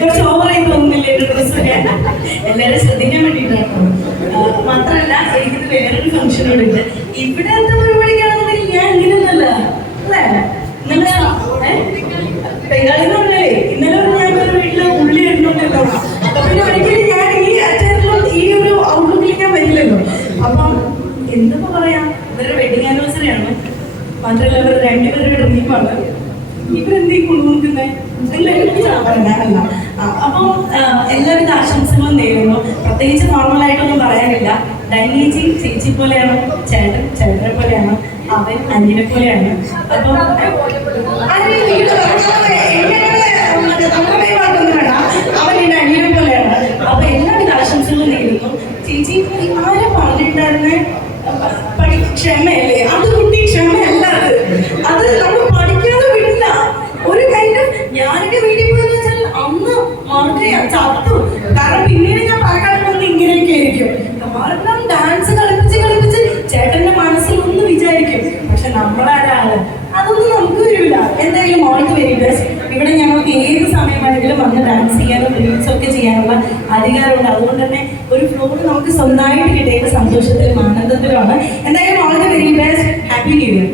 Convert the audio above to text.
കുറച്ച് ഓവറായി തോന്നുന്നില്ലേ എന്റെ ഡ്രസ്സൊക്കെ? എല്ലാവരും ശ്രദ്ധിക്കാൻ വേണ്ടിയിട്ടാണ്. മാത്രമല്ല എനിക്കിത് വേറൊരു ഫംഗ്ഷനോട് ഉണ്ട്. ഇവിടെ എന്താ പരിപാടിക്കാണെന്നുണ്ടെങ്കിൽ ഞാൻ ഇങ്ങനെയൊന്നല്ല അല്ലേ? ഇന്നലെ ബംഗാളി എന്ന് പറഞ്ഞാലേ ഇന്നലെ ഞാൻ ഒരു വീട്ടില് ഉള്ളി ഇടുന്നുണ്ടല്ലോ. അപ്പൊ പിന്നെ ഒരിക്കലും ഞാൻ ഈ അച്ചാറിലും ഈ ഒരു ഔട്ട്ലുക്കിൽ ഞാൻ വരില്ലല്ലോ. അപ്പം എന്താ പറയാ, ഇവരുടെ വെഡിങ് ആനിവേഴ്സറി ആണ്. മാത്രമല്ല ഇവർ രണ്ടുപേരുടെ ഡ്രീമാണ്. ഇവരെന്തീ കൊണ്ടുപോകുന്നത്? ഞാനല്ല. അപ്പം എല്ലാവിധ ആശംസകളും നേരുന്നു. പ്രത്യേകിച്ച് ഫോർമലായിട്ടൊന്നും പറയാനില്ല. ഡൈനീജി ചേച്ചി പോലെയാണ്, ചേട്ടൻ ചേട്ടനെ പോലെയാണ്, അവൻ അനിയനെ പോലെയാണ്. അപ്പം അവൻ എന്റെ അനിയനെ പോലെയാണ്. അപ്പൊ എല്ലാവിധ ആശംസകളും നേരുന്നു. ചേച്ചി ആരെ പറഞ്ഞിട്ടുണ്ടായിരുന്നെ? ക്ഷമയല്ലേ? അത് കുട്ടി ക്ഷമയല്ല. അത് നമ്മൾ പഠിക്കാതെ വിടില്ല. ഒരു കാര്യം ഞാനൊക്കെ വീട്ടിൽ പോയെന്ന് വെച്ചാൽ അന്ന് മാർക്കയാ ചത്തു. കാരണം പിന്നീട് ഞാൻ പറയാറുള്ളത് ഇങ്ങനെയൊക്കെ ആയിരിക്കും. കാരണം ഡാൻസ് കളിപ്പിച്ച് ചേട്ടന്റെ മനസ്സിൽ ഒന്ന് വിചാരിക്കും. പക്ഷെ നമ്മളാരാണ് അതൊന്നും നമുക്ക് വരില്ല. എന്തായാലും മോൾക്ക് വരില്ല. ഇവിടെ ഞങ്ങൾക്ക് ഏത് സമയം വേണമെങ്കിലും വന്ന് ഡാൻസ് ചെയ്യാനും റീൽസ് ഒക്കെ ചെയ്യാനുള്ള അധികാരമുണ്ട്. അതുകൊണ്ട് തന്നെ ഒരു ഫ്ലോർ നമുക്ക് സ്വന്തമായിട്ട് കിട്ടിയ സന്തോഷത്തിലും ആനന്ദത്തിലുമാണ്. എന്തായാലും മോൾക്ക് very best. Happy new year.